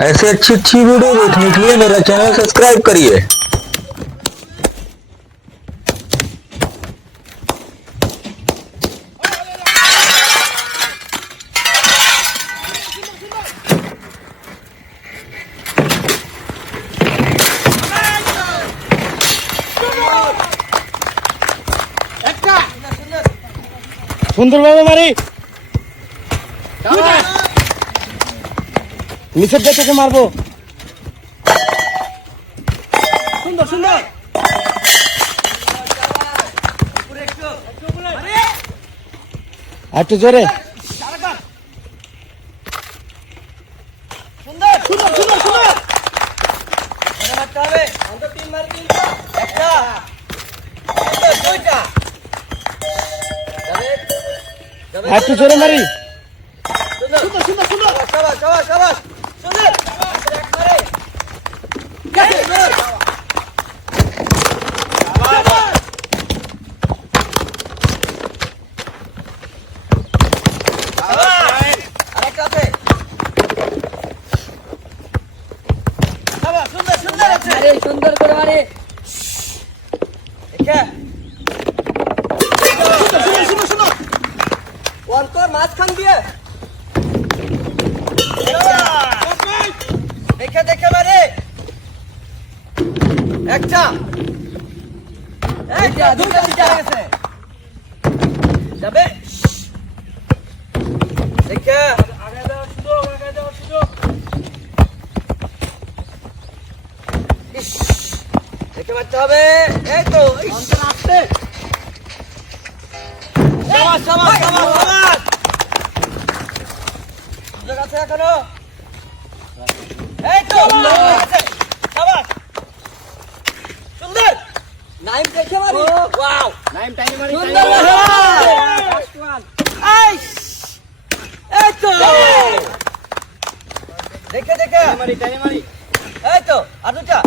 ऐसे अच्छी अच्छी वीडियो देखने के लिए मेरा चैनल सब्सक्राइब करिए। সুন্দরভাবে মারি নিচের দিক থেকে মারবো। সুন্দর সুন্দর একটু জোরে। সুন্দর সুন্দর সুন্দর সুন্দর মারতে হবে। অন্তত 3 মারি, 3টা একটা দুইটা একটু জোরে মারি। সুন্দর সুন্দর সুন্দর শাবাশ শাবাশ শাবাশ সুন্দর এক মারে গেছে সুন্দর শাবাশ আরেকটা আছে শাবাশ সুন্দর সুন্দর আছে আরে সুন্দর করে মারে দেখে সুন্দর সুন্দর সুন্দর সুন্দর ওয়ানকর মাঝখান দিয়ে দেখে দেখে মারে একটা একটা দুটো গেছে যাবে দেখে আগে যাওয়ার সুযোগ আগে যাওয়ার সুযোগ দেখে মারতে হবে। এই তো আসছে শাবাশ শাবাশ শাবাশ শাবাশ সুযোগ আছে এখনো। এই তো আছে শাবাশ সুন্দর নাইম দেখে মারি ওয়াও নাইম টাইম মারি সুন্দর লাস্ট ওয়ান আইস এই তো দেখে দেখে মারি টাইম মারি এই তো আর দুটা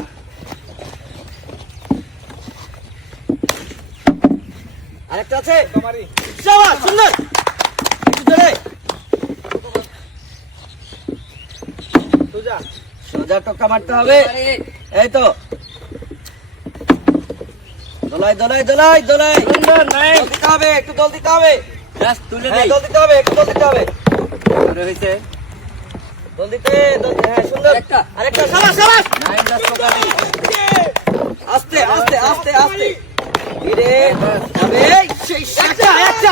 আরেকটা আছে মারি শাবাশ সুন্দর একটু জোরে সোজা সোজা টক্কা মারতে হবে। এই তো দোলাই দোলাই দোলাই দোলাই সুন্দর নাই দিতে হবে একটু দল দিতে হবে জাস্ট তুলে দেই দল দিতে হবে একটু দল দিতে হবে করে হইছে দল দিতে হ্যাঁ সুন্দর একটা আরেকটা শাবাশ শাবাশ নাইন জাস্ট টক্কা দি আস্তে আস্তে আস্তে আস্তে ধীরে যাবে সেই একটা একটা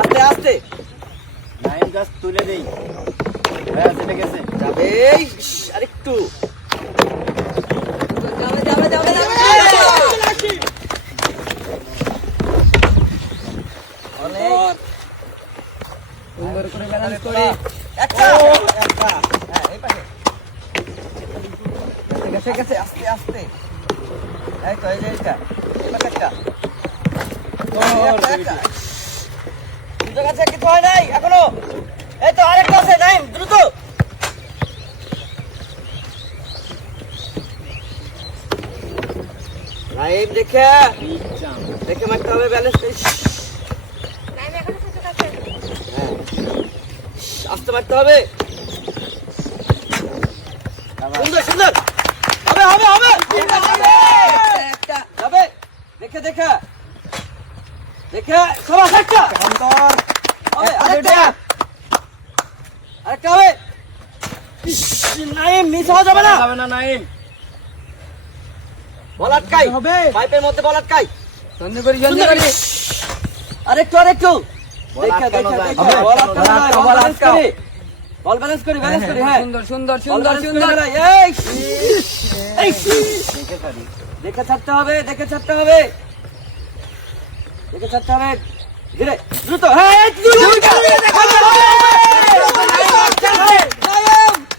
আস্তে আস্তে নাইন জাস্ট তুলে দেই হ্যাঁ সেটা গেছে যাবে আরেকটু যাবে যাবে যাবে যাবে অনেক সুন্দর করে ব্যালেন্স করে একটা একটা হ্যাঁ এই পাশে গেছে গেছে আস্তে আস্তে এই তো এই যে এটা এই পাশে একটা একটা সুযোগ আছে কিছু হয় নাই এখনো। এই তো আরেকটা আছে নাইম দ্রুত নাইম দেখে দেখে মারতে হবে ব্যালেন্স নাইম এখনো সুযোগ আছে হ্যাঁ আস্তে মারতে হবে সুন্দর সুন্দর হবে হবে হবে একটা যাবে দেখে দেখে দেখে সবাই একটা অন্তর হবে আরেকটা আরেকটা হবে নাইম মিস হওয়া যাবে না হবে না নাইম বল আটকাই হবে পাইপের মধ্যে বল আটকাই সন্ধে করি আরেকটু আরেকটু দেখে দেখে বল আটকাও বল আটকাও বল ব্যালেন্স করি হ্যাঁ সুন্দর সুন্দর সুন্দর সুন্দর এই এই দেখে ছাড়তে হবে দেখে ছাড়তে হবে দেখে ছাড়তে হবে ধীরে দ্রুত হ্যাঁ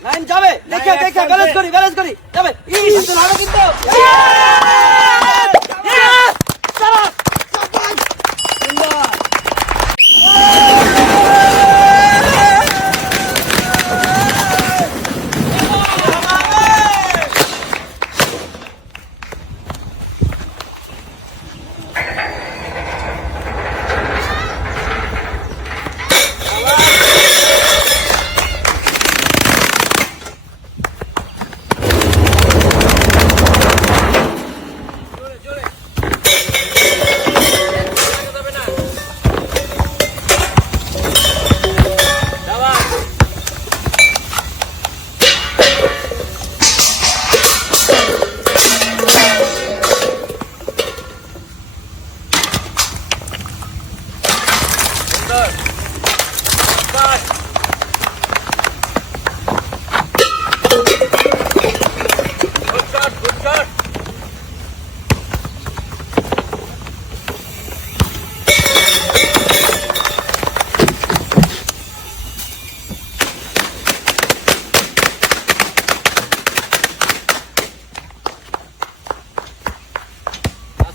নাইন যাবে দেখে দেখে ব্যালেন্স করি যাবে ইস ভালো কিন্তু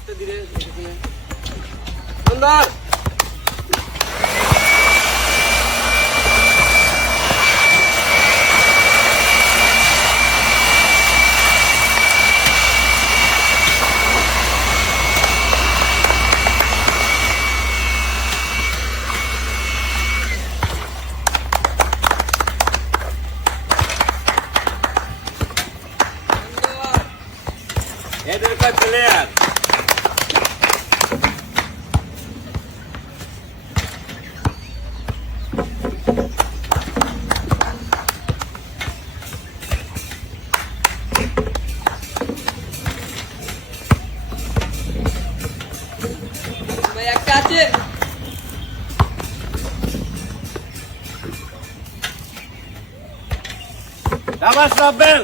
আস্তে ধীরে সুন্দর এদের কয় প্লেয়ার ভাই একটা আছে ডাবাস রাবেল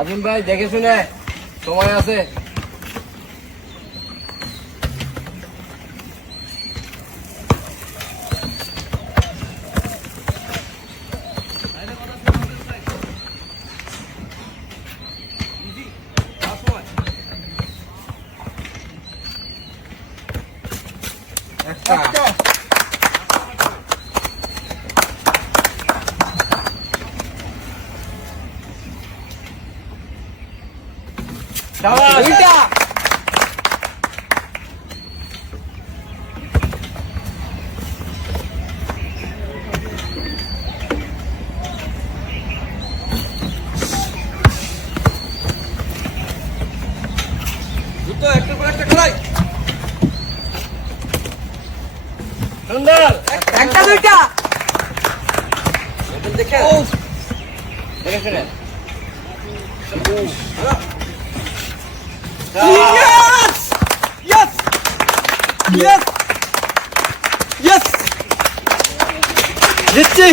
আজম ভাই দেখে শুনে সময় আছে একটা দুইটা দুটো একটা পর একটা খেলাই সুন্দর একটা দুইটা দেখে দেখে শুনে Yes! Yes! Yes! Yes! জিতছি